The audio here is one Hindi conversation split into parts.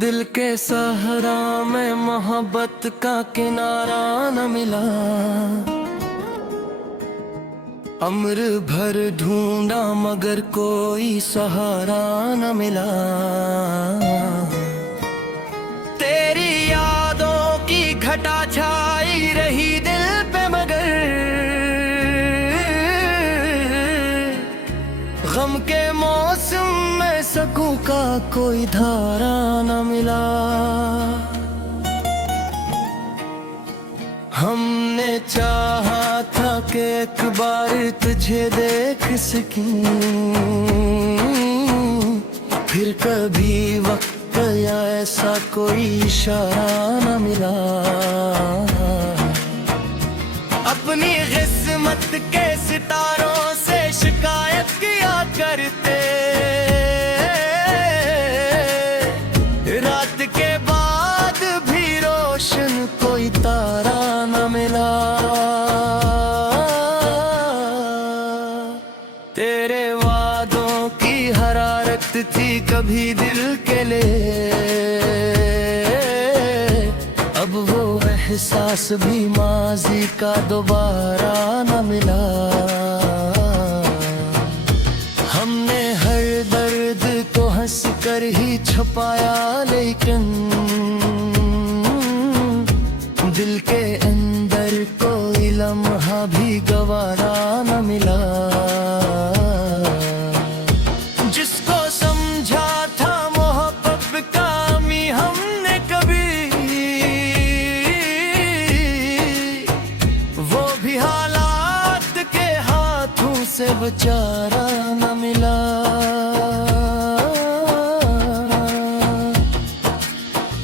दिल के सहरा में मोहब्बत का किनारा न मिला। अम्र भर ढूंढा मगर कोई सहारा न मिला। तेरी यादों की घटा छाई रही दिल पे मगर गम के मौसम में सकूं का कोई धारा न मिला। हमने चाहा था कि एक बार तुझे देख सकूं, फिर कभी वक्त या ऐसा कोई इशारा न मिला। अपनी किस्मत के सितारों से शिकायत किया करते, रात के बाद भी रोशन कोई तारा न मिला। तेरे वादों की हरारत थी कभी दिल के लिए, अब वो एहसास भी माजी का दोबारा न मिला। हमने हर दर्द को हंस कर ही छुपाया, लेकिन दिल के अंदर कोई लम्हा भी गवारा न मिला। जिसको समझा था मोहब्बत का मी हमने कभी, वो भी हालात के हाथों से बेचारा न मिला।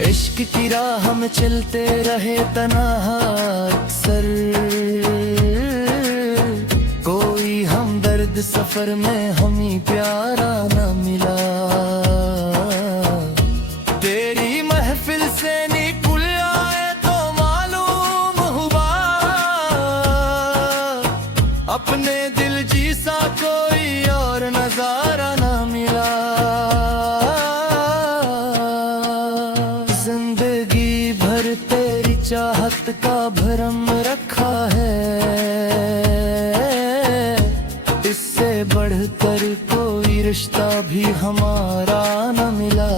इश्क की राह में चलते रहे तन्हा अक्सर, कोई हमदर्द सफर में हमें प्यारा न मिला। तेरी महफिल से निकल आए तो मालूम हुआ, अपने दिल जैसा कोई और नजारा न मिला। चाहत का भरम रखा है, इससे बढ़कर कोई रिश्ता भी हमारा न मिला।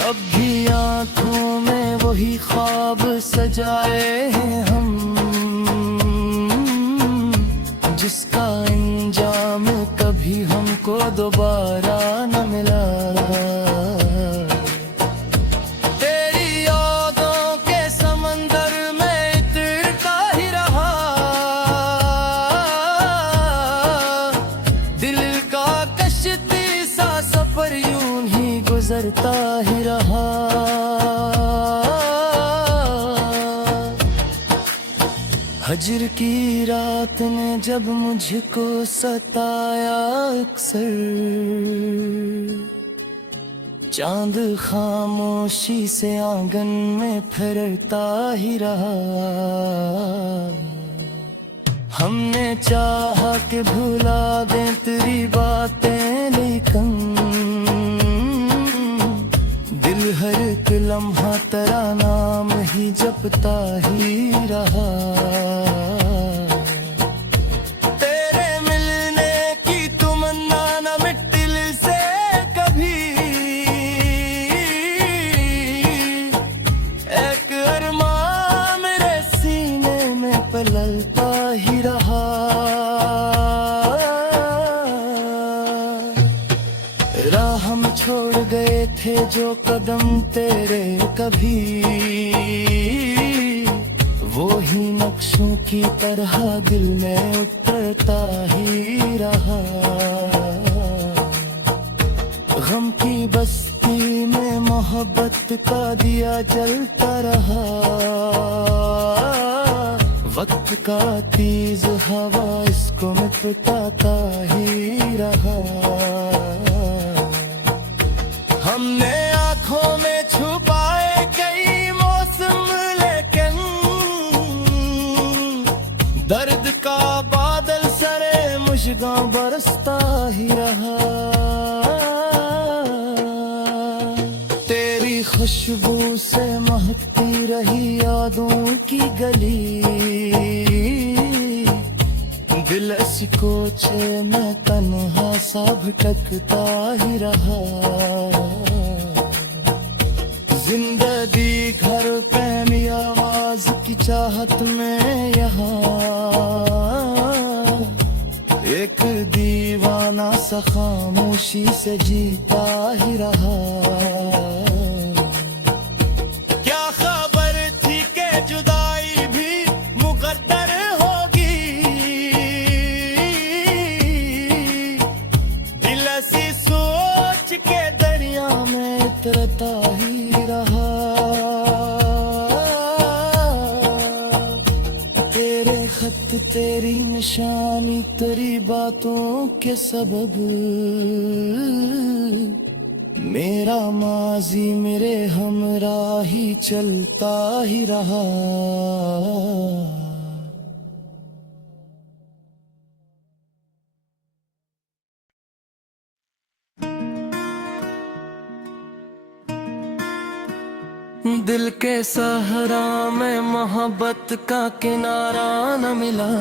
अब भी आंखों में वही ख्वाब सजाए हैं हम, जिसका अंजाम कभी हमको दोबारा न मिला। गुजरता ही रहा, हजर की रात ने जब मुझको सताया अक्सर, चांद खामोशी से आंगन में फिरता ही रहा। हमने चाहा कि भुला दें तेरी बातें, लेकिन हर एक लम्हा तेरा नाम ही जपता ही रहा। तेरे मिलने की तमन्ना न मिट्टी से कभी, एक अरमान मेरे सीने में पलता ही रहा। राह हम छोड़ गए थे जो कदम तेरे कभी, वो ही नक्शों की तरह दिल में उतरता ही रहा। गम की बस्ती में मोहब्बत का दिया जलता रहा, वक्त का तेज हवा इसको मिटाता ही रहा। हमने आँखों में छुपाए कई मौसम, लेकिन दर्द का बादल सरे मुश्किल बरसता ही रहा। खुशबू से महकती रही यादों की गली, दिल ऐसी कोचे में तन्हा सा भटकता ही रहा। जिंदगी घर प्रेमी आवाज की चाहत में यहाँ एक दीवाना सा खामोशी से जीता ही रहा। क्या खबर थी कि जुदाई भी मुकद्दर होगी, दिल ऐसी सोच के दरिया में उतरता ही रहा। तेरे खत तेरी निशानी तेरी बातों के सबब मेरा माजी मेरे हमरा ही चलता ही रहा। दिल के सहरा में मोहब्बत का किनारा न मिला,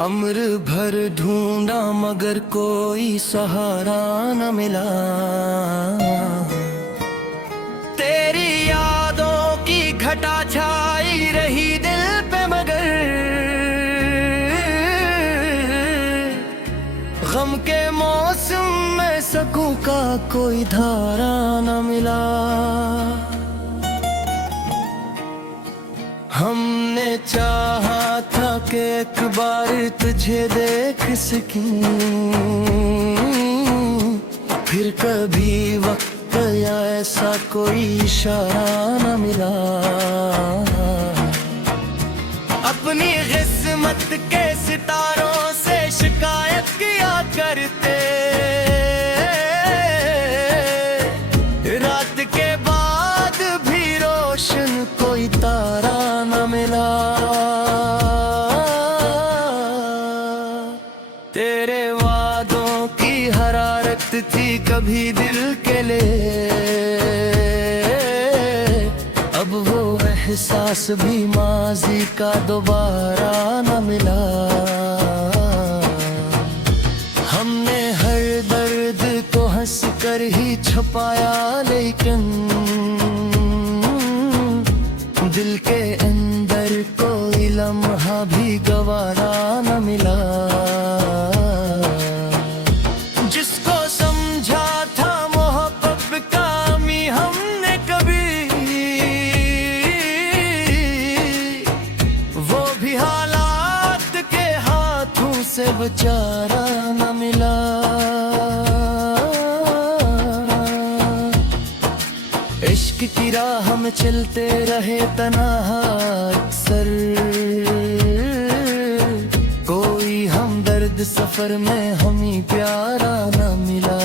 अम्र भर ढूंढा मगर कोई सहारा न मिला। तेरी यादों की घटा छाई रही दिल पे मगर गम के मौसम में सकूं का कोई धारा न मिला। हमने चाहा था कि एक बार तुझे देख सकूं, फिर कभी वक्त या ऐसा कोई इशारा न मिला। अपनी किस्मत के सितारों से शिकायत किया करते, रात के बाद भी रोशन कोई तारा न मिला। तेरे वादों की हरारत थी कभी दिल के लिए, अब वो एहसास भी माजी का दोबारा न मिला। हमने हर दर्द को हंस कर ही छुपाया लेकिन दिल के अंदर कोई लम्हा भी गवारा न मिला। जिसको समझा था मोहब्बत का मी हमने कभी, वो भी हालात के हाथों से बेचारा न मिला। इश्क की राह में चलते रहे तन्हा अक्सर, कोई हमदर्द सफर में हमें प्यारा न मिला।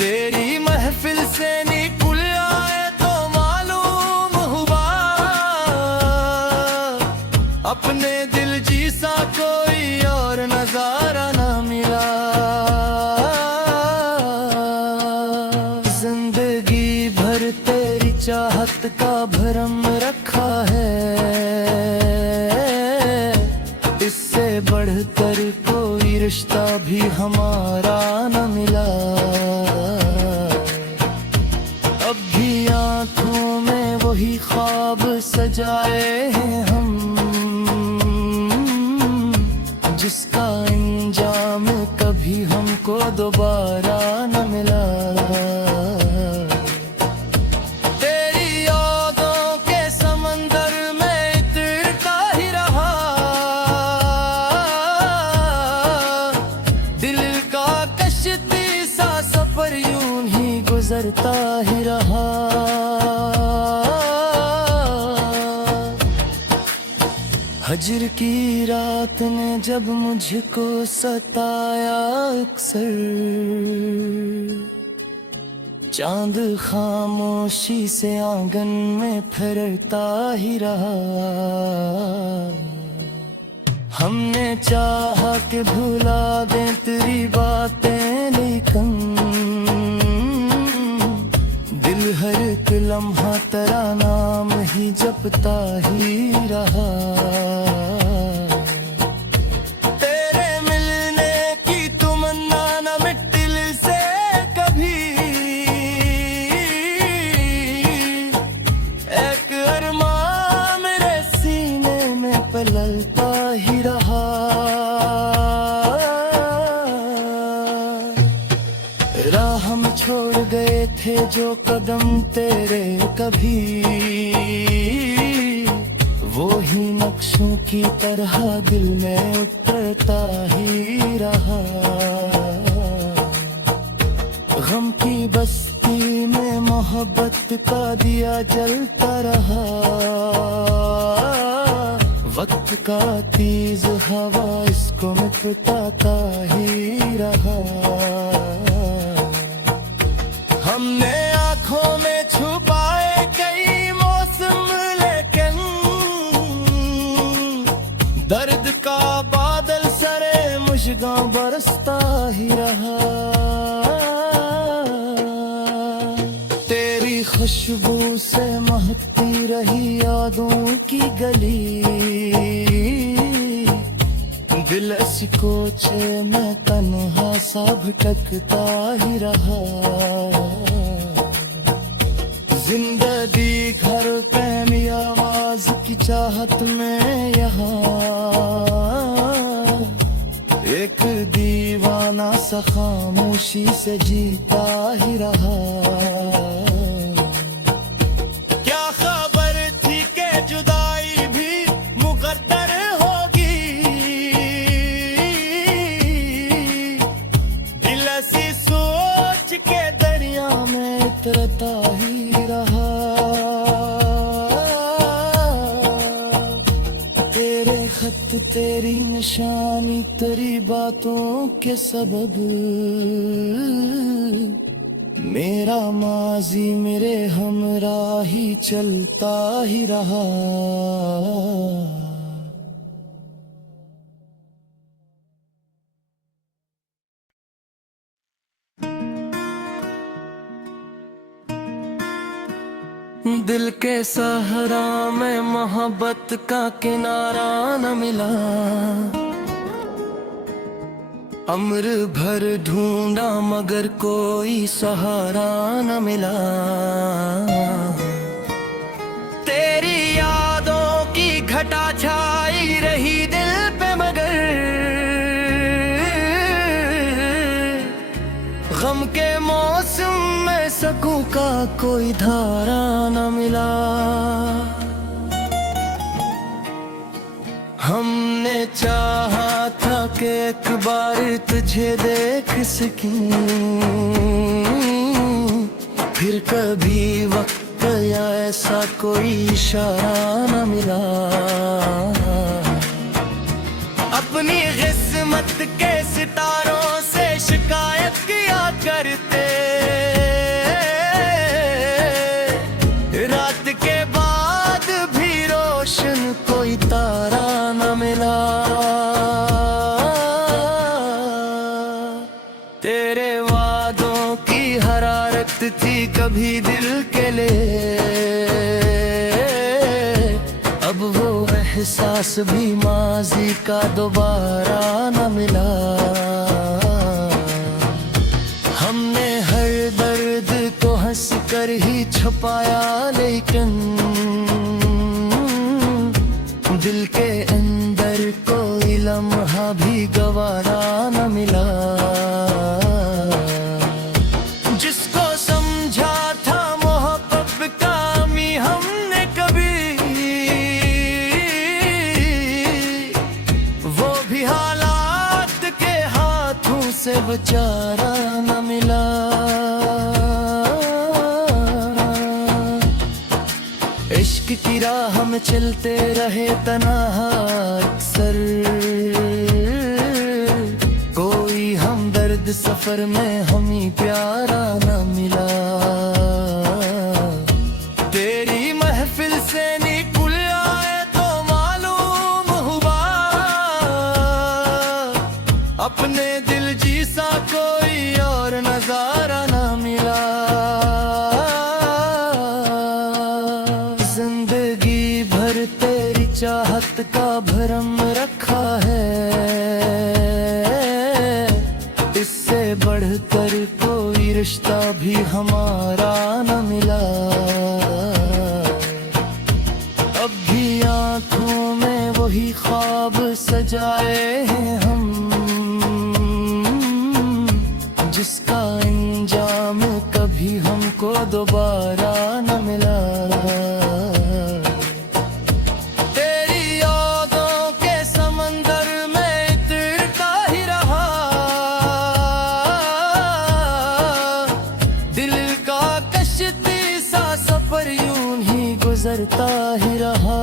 तेरी महफिल से निकल आए तो मालूम हुआ अपने दिल जैसा कोई और नजारा न मिला। चाहत का भरम रखा है, इससे बढ़कर कोई रिश्ता भी हमारा न मिला। अब भी आंखों में वही ख्वाब सजाए हैं हम, जिसका अंजाम कभी हमको दोबारा न मिला। गुजरता ही रहा। हजर की रात ने जब मुझको सताया अक्सर, चांद खामोशी से आंगन में फिरता ही रहा। हमने चाहा कि भुला दें तेरी बातें लेकिन हर एक लम्हा तेरा नाम ही जपता ही रहा। तेरे मिलने की तमन्ना न मिटी दिल से कभी, एक अरमान मेरे सीने में पलता ही रहा। राह में छोड़ गए थे जो कदम तेरे कभी, वो ही नक्शों की तरह दिल में उतरता ही रहा। गम की बस्ती में मोहब्बत का दिया जलता रहा। वक्त का तेज हवा इसको मिटाता ही रहा। हमने आँखों में छुपाए कई मौसम, लेकिन दर्द का बादल सरे मुश्किल बरसता ही रहा। तेरी खुशबू से महकती रही यादों की गली, दिल ऐसी कोचे में तन्हा सा भटकता ही रहा। जिंदगी घर प्रेमी आवाज की चाहत में यहाँ, एक दीवाना सा खामोशी से जीता ही रहा। क्या खबर थी कि जुदाई भी मुकद्दर होगी, दिल ऐसी सोच के दरिया में उतरता ही रहा। तेरे खत तेरी निशानी तेरी बातों के सबब, मेरा माजी मेरे हमरा ही चलता ही रहा। दिल के सहरा में मोहब्बत का किनारा न मिला, अम्र भर ढूंढा मगर कोई सहारा न मिला। तेरी यादों की घटा छाई रही दिल पे मगर, गम के मौसम में सकूं का कोई धारा न मिला। हमने चाहा था कि एक बार तुझे देख सकूं, फिर कभी वक्त या ऐसा कोई इशारा न मिला। अपनी किस्मत के सितारों से शिकायत किया करते, रात के बाद भी रोशन कोई तारा न मिला। तेरे वादों की हरारत थी कभी दिल के लिए, अब वो एहसास भी माजी का दोबारा न मिला। हमने हर दर्द को हंस कर ही छुपाया, लेकिन दिल के अंदर कोई लम्हा भी गवारा न मिला। जिसको समझा था मोहब्बत का मी हमने कभी, वो भी हालात के हाथों से बेचारा न मिला। इश्क की राह में चलते रहे तन्हा अक्सर, कोई हमदर्द सफर में हमें प्यारा न मिला। तेरी महफिल से निकल आए तो मालूम हुआ, अपने दिल जैसा कोई और नजारा न मिला। पर तेरी चाहत का भरम रखा है, इससे बढ़कर कोई रिश्ता भी हमारा न मिला। अब भी आँखों में वही ख्वाब सजाए हैं हम, जिसका अंजाम कभी हमको दोबारा न मिला। तेरी यादों के समंदर में तैरता ही रहा, दिल का कश्ती सा सफर यूं ही गुजरता ही रहा।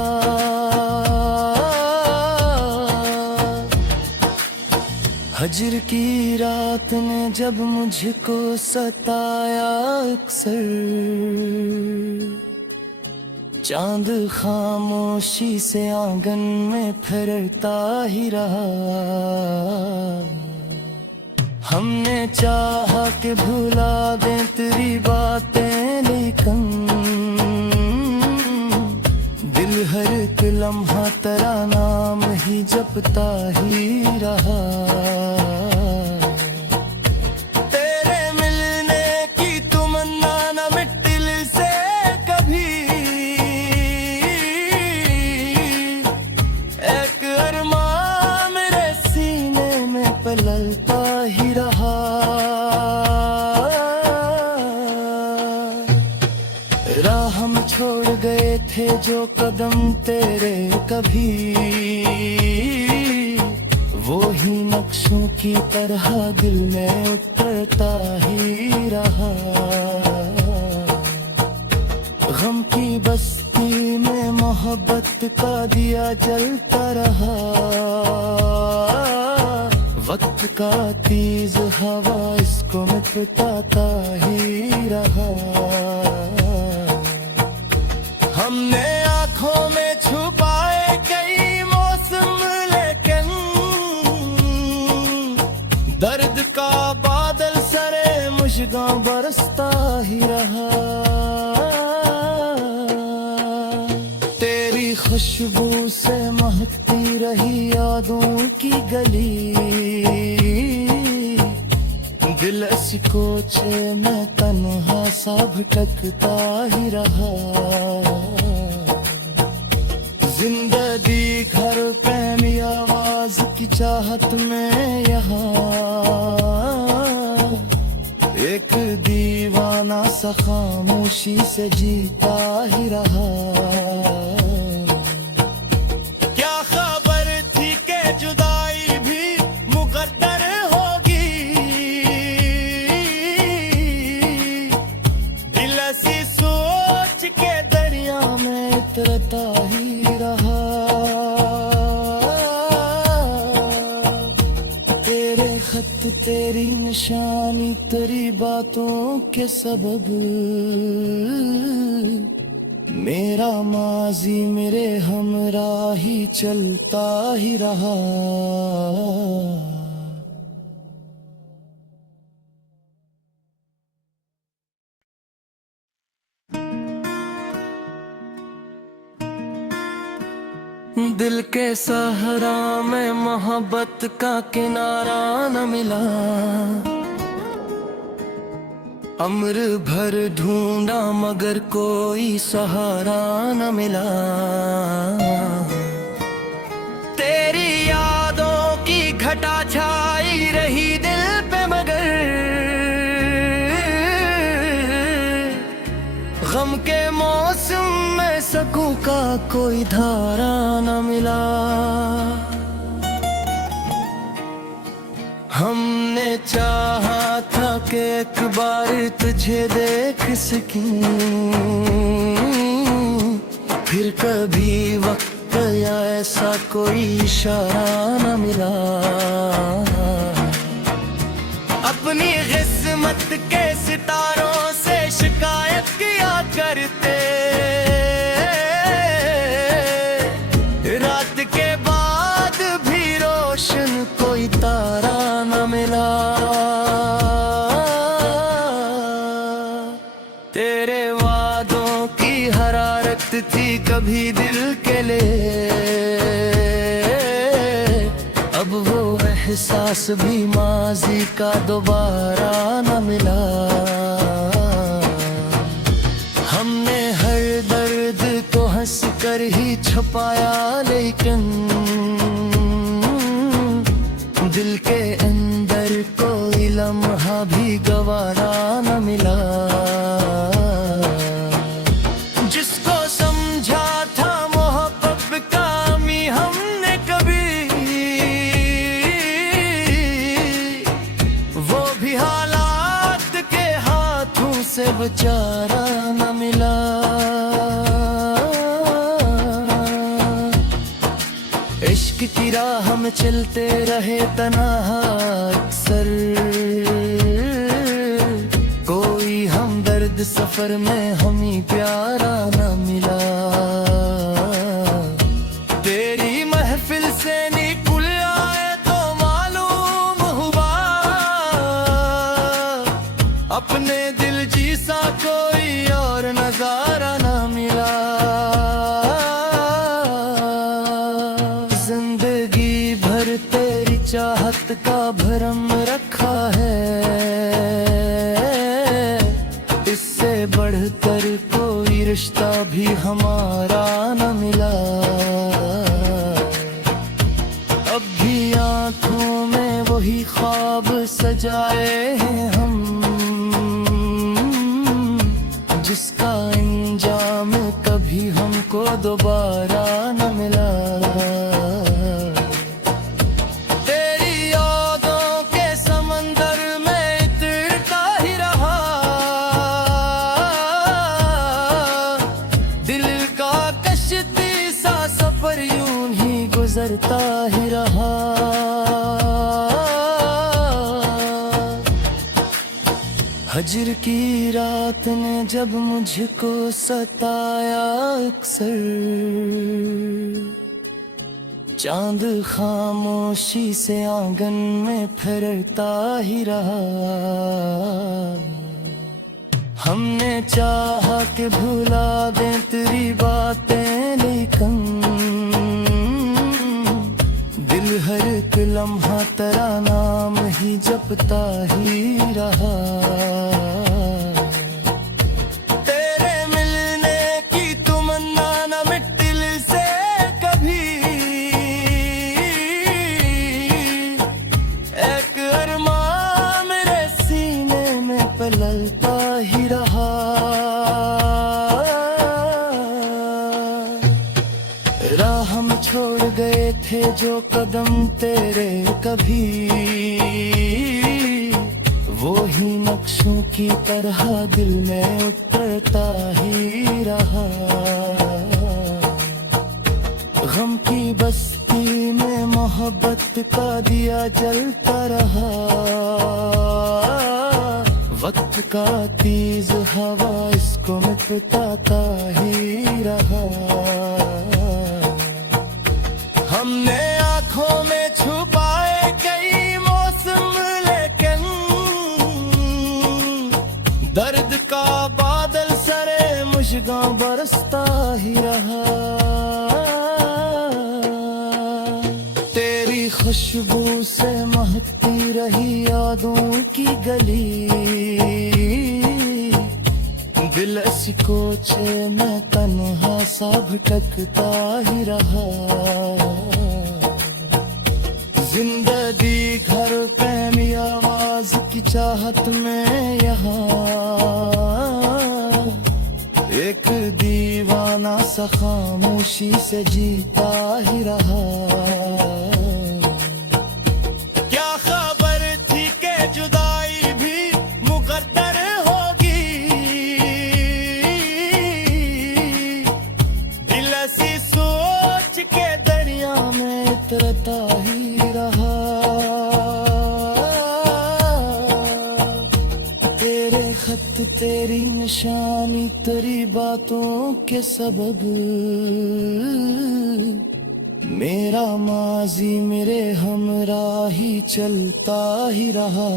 हजर की रात ने जब मुझको सताया अक्सर, चांद खामोशी से आंगन में फिरता ही रहा। हमने चाहा कि भुला दें तेरी बातें, लेकिन दिल हर एक लम्हा तेरा नाम ही जपता ही रहा। तेरे मिलने की तमन्ना न मिट दिल से कभी, एक अरमान मेरे सीने में पलता ही रहा। राह हम छोड़ गए थे जो कदम तेरे कभी, वो ही नक्शों की तरह दिल में उतरता ही रहा। गम की बस्ती में मोहब्बत का दिया जलता रहा, वक्त का तेज हवा इसको मिटाता ही रहा। हमने आँखों में छुपाए कई मौसम, लेकिन दर्द का बादल सरे मुश्किल बरसता ही रहा। तेरी खुशबू से महकती रही यादों की गली, दिल ऐसी कोचे में तन्हा सा भटकता ही रहा। जिंदगी घर प्रेमी आवाज की चाहत में यहाँ, एक दीवाना सा खामोशी से जीता ही रहा। क्या खबर थी के जुदाई भी मुकद्दर होगी, दिल ऐसी सोच के दरिया में उतरता ही रहा। तेरे खत तेरी निशानी तेरी बातों के सबब, मेरा माजी मेरे हमरा ही चलता ही रहा। दिल के सहरा में मोहब्बत का किनारा न मिला, अम्र भर ढूंढा मगर कोई सहारा न मिला। तेरी यादों की घटा छाई रही दिल पे मगर, गम के मौसम में सकूं का कोई धारा न मिला। हमने चाहा था कि एक बार तुझे देख सकूं, फिर कभी वक्त या ऐसा कोई इशारा न मिला। अपनी किस्मत के सितारों से शिकायत किया करते, रात के बाद भी रोशन कोई तारा न मिला। तेरे वादों की हरारत थी कभी दिल के लिए। अब वो एहसास भी माजी का दोबारा न मिला। हमने हर दर्द को हंस कर ही छुपाया, लेकिन दिल के अंदर कोई लम्हा भी गवारा न मिला। जिसको समझा था मोहब्बत का मी हमने कभी, वो भी हालात के हाथों से बेचारा न मिला। इश्क की राह में चलते रहे तन्हा अक्सर, कोई हमदर्द सफर में हमें प्यारा न मिला। तेरी महफिल से निकल आए तो मालूम हुआ, अपने दिल जैसा कोई और नजारा न मिला। चाहत का भरम रखा है, इससे बढ़कर कोई रिश्ता भी हमारा न मिला। अब भी आंखों में वही ख्वाब सजाए हैं हम, जिसका अंजाम कभी हमको दोबारा न मिला। गुजरता ही रहा। हजर की रात ने जब मुझको सताया अक्सर, चांद खामोशी से आंगन में फिरता ही रहा। हमने चाहा कि भुला दें तेरी बातें, लेकिन दिल हर एक लम्हा तेरा नाम ही जपता ही रहा। तेरे मिलने की तमन्ना न मिट दिल से कभी, एक अरमान मेरे सीने में पलता ही रहा। राह में छोड़ गए थे जो कदम तेरे कभी, वो ही नक्शों की तरह दिल में उतरता ही रहा। गम की बस्ती में मोहब्बत का दिया जलता रहा। वक्त का तेज हवा इसको मिटाता ही रहा। हमने आँखों में छुपाए कई मौसम, लेकिन दर्द का बादल सरे मुश्किल बरसता ही रहा। तेरी खुशबू से महकती रही यादों की गली, दिल सिकोचे में तन्हा सा भटकता ही रहा। जिंदगी घर प्रेमी आवाज की चाहत में यहाँ, एक दीवाना सा खामोशी से जीता ही रहा। क्या खबर थी कि जुदाई भी मुकद्दर होगी, दिल ऐसी सोच के दरिया में उतरता ही रहा। तेरे खत तेरी निशानी तेरी बातों के सबब, मेरा माजी मेरे हमरा ही चलता ही रहा।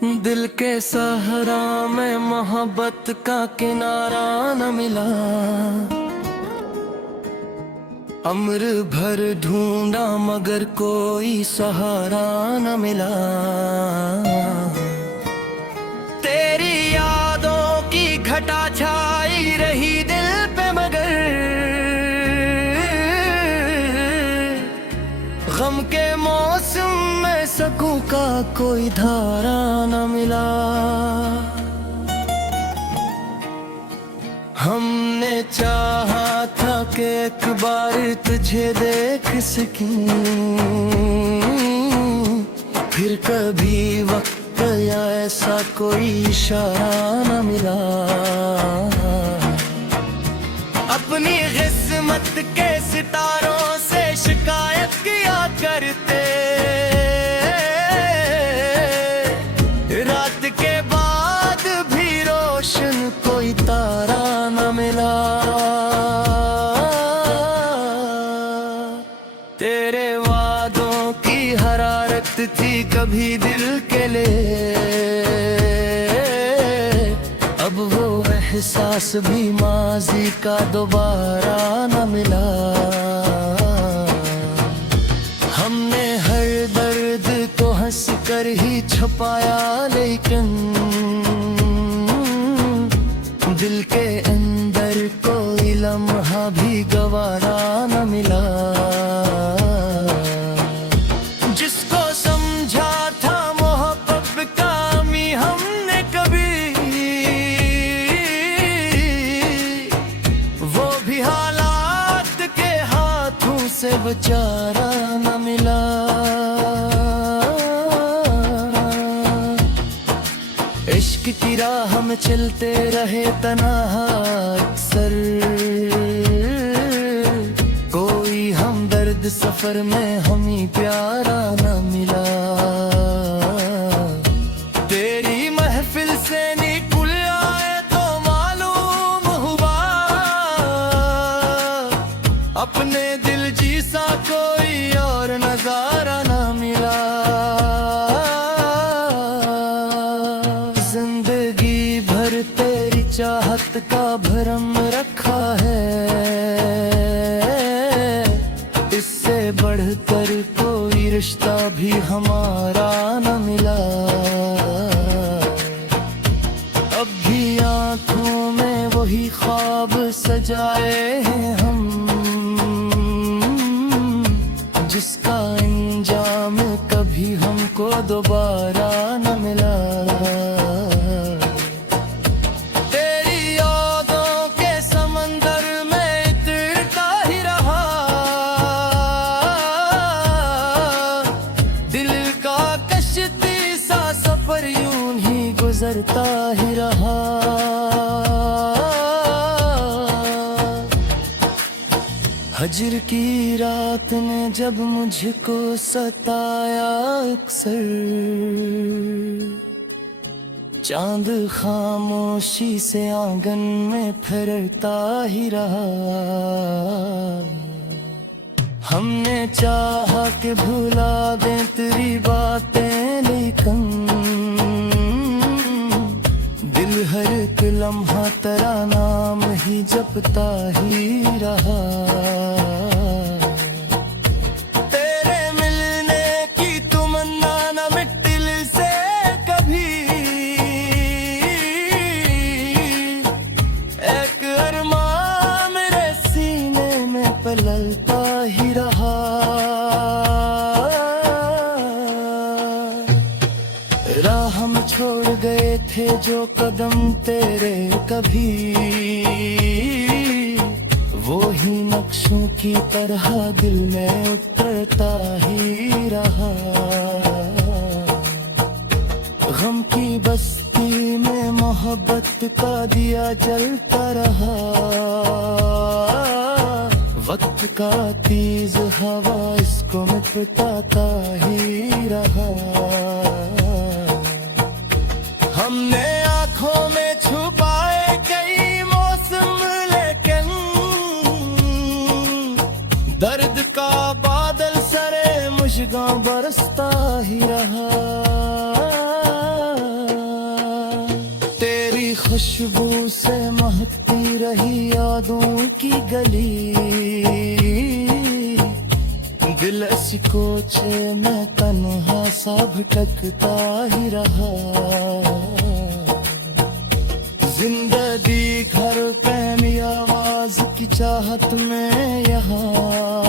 दिल के सहरा में मोहब्बत का किनारा न मिला, अम्र भर ढूंढा मगर कोई सहारा न मिला। तेरी यादों की घटा छाई रही दिल पे मगर गम के मौसम में सकूं का कोई धारा न मिला। हमने चाहा था कि एक बार तुझे देख सकूं, फिर कभी वक्त या ऐसा कोई इशारा न मिला। अपनी किस्मत के सितारों से शिकायत किया करते, रात के बाद भी रोशन कोई तारा न मिला। तेरे वादों की हरारत थी कभी दिल के लिए, अब वो एहसास भी माजी का दोबारा न मिला। हमने हर दर्द को हंस कर ही छुपाया, लेकिन दिल के अंदर कोई लम्हा भी गवारा न मिला। जिसको समझा था मोहब्बत का मी हमने कभी, वो भी हालात के हाथों से बेचारा न मिला। इश्क की राह में चलते रहे तन्हा अक्सर, कोई हमदर्द सफर में हमें प्यारा न मिला। तेरी महफिल से निकल आए तो मालूम हुआ, अपने दिल जैसा कोई और नजारा न मिला। जिंदगी भर तेरी चाहत का भरम रखा है, इससे बढ़कर कोई रिश्ता भी हमारा न मिला। अब भी आंखों में वही ख्वाब सजाए हैं हम, जिसका अंजाम कभी हमको दोबारा न मिला। तेरी यादों के समंदर में तैरता ही रहा, दिल का कश्ती सा सफर यूं ही गुजरता ही रहा। हजर की रात ने जब मुझको सताया अक्सर, चांद खामोशी से आंगन में फिरता ही रहा। हमने चाहा कि भुला दें तेरी बातें, लेकिन दिल हर एक लम्हा तेरा नाम ही जपता ही रहा। तेरे मिलने की तमन्ना न मिट्टी से कभी, एक अरमान मेरे सीने में पलता ही रहा। राह हम छोड़ गए थे जो कदम तेरे कभी, वो ही नक्शों की तरह दिल में उतरता ही रहा। गम की बस्ती में मोहब्बत का दिया जलता रहा, वक्त का तेज हवा इसको मिटाता ही रहा। हमने आंखों में छुपाए कई मौसम, लेकिन दर्द का बादल सरे मुश्किल बरसता ही रहा। खुशबू से महकती रही यादों की गली, दिल ऐसी कोचे में तन्हा सा भटकता ही रहा। जिंदगी घर पे आवाज की चाहत में यहाँ